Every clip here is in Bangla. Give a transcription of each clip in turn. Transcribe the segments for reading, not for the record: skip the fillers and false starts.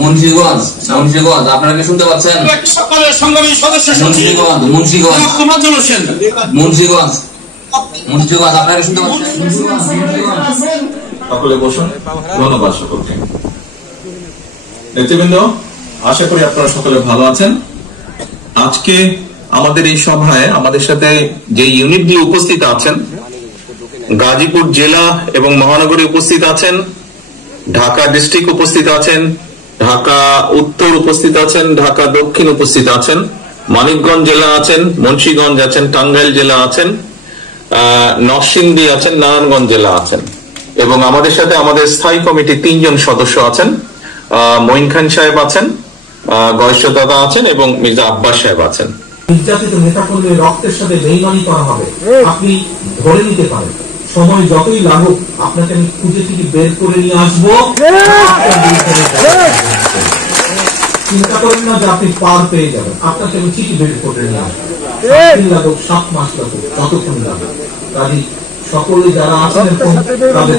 মুন্সিগঞ্জ মুন্সিগঞ্জ আপনারা কি শুনতে পাচ্ছেন? সকালের সংগ্রামী সদস্য মুন্সিগঞ্জ মুন্সিগঞ্জ মুন্সিগঞ্জ মুন্সিগঞ্জ আপনারা শুনতে পাচ্ছেন? সকলে বসুন। ধন্যবাদ সকলকে। নেতৃবৃন্দ, আশা করি আপনারা সকলে ভালো আছেন। আজকে আমাদের এই সভায় আমাদের সাথে যে ইউনিটগুলি উপস্থিত আছেন, গাজীপুর জেলা এবং মহানগরী উপস্থিত আছেন, ঢাকা ডিস্ট্রিক্ট উপস্থিত আছেন, ঢাকা উত্তর উপস্থিত আছেন, ঢাকা দক্ষিণ উপস্থিত আছেন, মানিকগঞ্জ জেলা আছেন, মুন্সিগঞ্জ আছেন, টাঙ্গাইল জেলা আছেন, নরসিংদী আছেন, নারায়ণগঞ্জ জেলা আছেন এবং আমাদের সাথে আমাদের স্থায়ী কমিটি 3 জন সদস্য আছেন। মঈন খান সাহেব আছেন, গয়েশ দাদা আছেন এবং মির্জা আব্বাস সাহেব আছেন। নির্যাতিত নেতাকর্মীর রক্তের সাথে বেইমানি করা হবে, আপনি ধরে নিতে পারেন। সময় যতই লাগুক আপনাকে আমি খুঁজে থেকে বের করে নিয়ে আসবো। চিন্তা করেন না যে আপনি পার পেয়ে যাবেন, আপনাকে আমি ঠিকই বের করে নিয়ে আসবো। 7 দিন লাগুক, 7 মাস লাগুক, যতক্ষণ লাগুক। কাজে সকলে যারা আছেন তাদের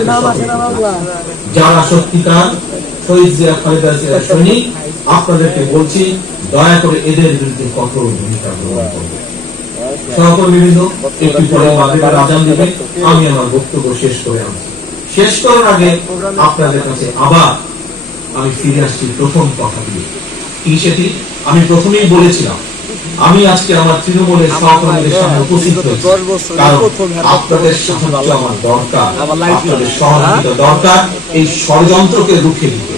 যারা সত্যিকার শহীদ জিয়া খালেদা জিয়ার সৈনিক, আপনাদেরকে বলছি দয়া করে এদের বিরুদ্ধে কঠোর ভূমিকা গ্রহণ করবে। সহকর্মীবৃন্দ, একটু পরে মাগরিবের আযান দিবে, আমি আমার বক্তব্য শেষ করে আনছি। শেষ করার আগে আপনাদের কাছে আবার আমি ফিরে আসছি প্রথম কথা দিয়ে। কি সেটি? আমি প্রথমেই বলেছিলাম আমি আজকে আমার তৃণমূলের সহকর্মীদের সামনে উপস্থিত হয়েছি কারণ আপনাদের সাহায্য আমার দরকার, আপনাদের সহযোগিতা দরকার এই ষড়যন্ত্রকে রুখে দিতে।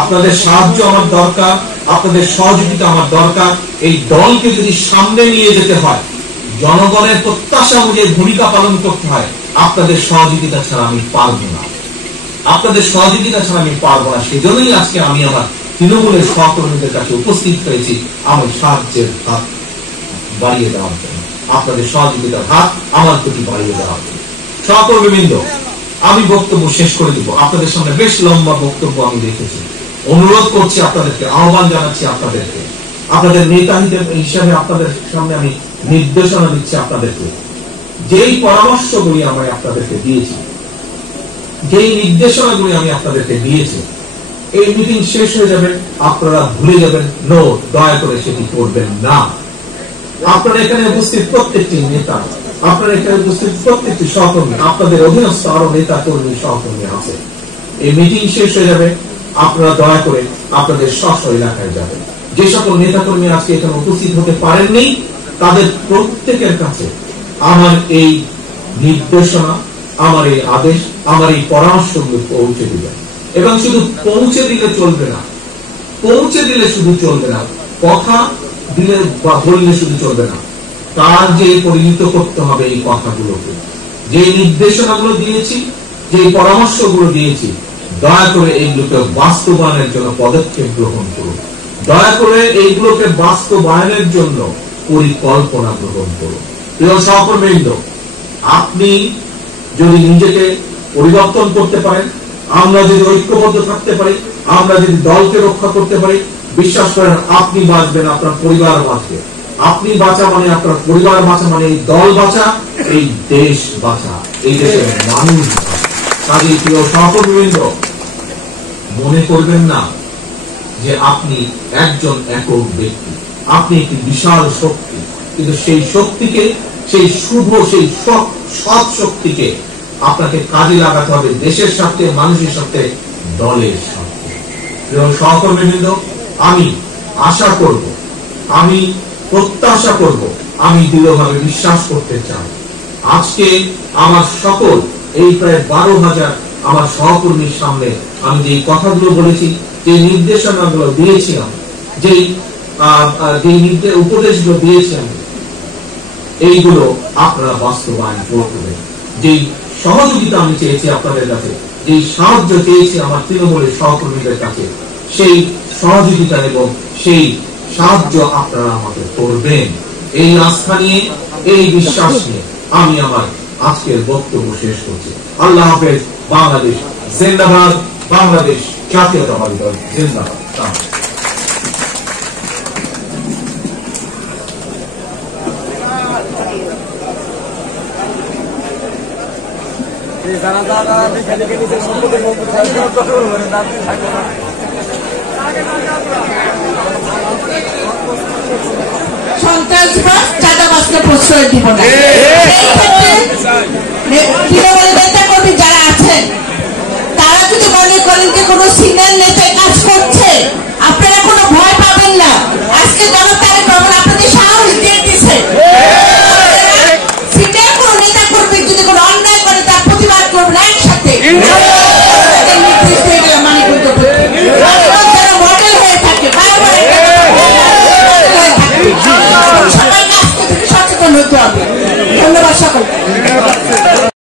আপনাদের সাহায্য আমার দরকার, আপনাদের সহযোগিতা আমার দরকার। এই দলকে যদি সামনে নিয়ে যেতে হয়, জনগণের প্রত্যাশা অনুযায়ী ভূমিকা পালন করতে হয়, আপনাদের সহযোগিতা ছাড়া আমি পারবো না। আপনাদের সহযোগিতা ছাড়া আমি পারবো না। সেজন্যই আজকে আমি আমার তৃণমূলের সহকর্মীদের কাছে উপস্থিত হয়েছি আমার সাহায্যের হাত বাড়িয়ে দেওয়ার জন্য, আপনাদের সহযোগিতার হাত আমার প্রতি বাড়িয়ে দেওয়ার জন্য। সহকর্মীবৃন্দ, আমি বক্তব্য শেষ করে দিব। আপনাদের সামনে বেশ লম্বা বক্তব্য আমি রেখেছি। অনুরোধ করছি আপনাদেরকে, আহ্বান জানাচ্ছি আপনাদেরকে, আপনাদের নেতা হিসাবে আপনাদের সামনে আমি নির্দেশনা দিচ্ছি আপনাদেরকে। যেই পরামর্শগুলি আমি আপনাদেরকে দিয়েছি, যেই নির্দেশনাগুলি আমি আপনাদেরকে দিয়েছি, এই মিটিং শেষ হয়ে যাবে, আপনারা ভুলে যাবেন। নো, দয়া করে সেটি করবেন না। আপনারা এখানে উপস্থিত প্রত্যেকটি নেতা, আপনারা এখানে উপস্থিত প্রত্যেকটি সহকর্মী, আপনাদের অধীনস্থ আরো নেতা কর্মী সহকর্মী আছে। এই মিটিং শেষ হয়ে যাবে, আপনারা দয়া করে আপনাদের স্ব এলাকায় যাবেন। যে সকল নেতা কর্মী আজকে এখানে উপস্থিত হতে পারেননি, তাদের প্রত্যেকের কাছে আমার এই নির্দেশনা, আমার এই আদেশ, আমার এই পরামর্শগুলো পৌঁছে দিবেন। এবং শুধু পৌঁছে দিলে চলবে না, পৌঁছে দিলে শুধু চলবে না, কথা দিলে বা বললে শুধু চলবে না, তার যে পরিণত করতে হবে এই কথাগুলোকে। যে নির্দেশনাগুলো দিয়েছি, যে পরামর্শগুলো দিয়েছি, দয়া করে এইগুলোকে বাস্তবায়নের জন্য পদক্ষেপ গ্রহণ করুন। দয়া করে এইগুলোকে বাস্তবায়নের জন্য পরিকল্পনা গ্রহণ করুন। প্রিয় সহকর্মীবৃন্দ, আপনি যদি নিজেকে পরিবর্তন করতে পারেন, আমরা যদি ঐক্যবদ্ধ থাকতে পারি, আমরা যদি দলকে রক্ষা করতে পারি, বিশ্বাস করেন আপনি বাঁচবেন, আপনার পরিবার বাঁচবে। আপনি বাঁচা মানে আপনার পরিবার বাঁচা, মানে এই দল বাঁচা, এই দেশ বাঁচা, এই দেশের মানুষ বাঁচা। কাজেই প্রিয় সহকর্মীবৃন্দ, মনে করবেন না যে আপনি একজন একক ব্যক্তি, আপনি একটি বিশাল শক্তি, কিন্তু সেই শক্তিকে, সেই শুভ, সেই সৎ শক্তিকে আপনাকে কাজে লাগাতে হবে দেশের স্বার্থে, মানুষের স্বার্থে, দলের স্বার্থে। সহকর্মীবৃন্দ, আমি আশা করব, আমি প্রত্যাশা করব, আমি দৃঢ়ভাবে বিশ্বাস করতে চাই, আজকে আমার সকল এই প্রায় 12,000 আমার সহকর্মীর সামনে আমি যে কথাগুলো বলেছি, যে নির্দেশনাগুলো দিয়েছিলাম, যে উপদেশগুলো দিয়েছিলাম, এইগুলো আপনারা বাস্তবায়ন করবেন। যে সহযোগিতা আমি চেয়েছি আপনাদের কাছে, যে সাহায্য চেয়েছি আমার তৃণমূলের সহকর্মীদের কাছে, সেই সহযোগিতা এবং সেই সাহায্য আপনারা আমাকে করবেন। এই আস্থা নিয়ে, এই বিশ্বাস নিয়ে আমি আমার আজকের বক্তব্য শেষ করছি। আল্লাহ হাফেজ। বাংলাদেশ জিন্দাবাদ, বাংলাদেশ জাতীয়তাবাদী দল জিন্দাবাদ। যারা যারা লিখে লিখে নিজের সম্পদের সন্ত্রাসবাদ চাঁদাবাজকে প্রশ্রয় দিব না। তৃণমূলের নেতা কর্মী যারা আছেন তারা যদি মনে করেন যে কোনো সিনিয়র নেতায় কাজ করছে, আপনারা কোনো ভয় পাবেন না। আজকে জনাব তারেক রহমান আপনাদের সাহস দিয়ে দিচ্ছে, সিনিয়র কোনো নেতা কর্মী যদি কোনো অন্যায় করে তার প্রতিবাদ করবেন একসাথে। নির্দেশ দিয়ে গেলাম মানিকগঞ্জ যারা মডেল হয়ে থাকে বারবার সবাইকে আজকে থেকে সচেতন হতে হবে। ধন্যবাদ সকলকে।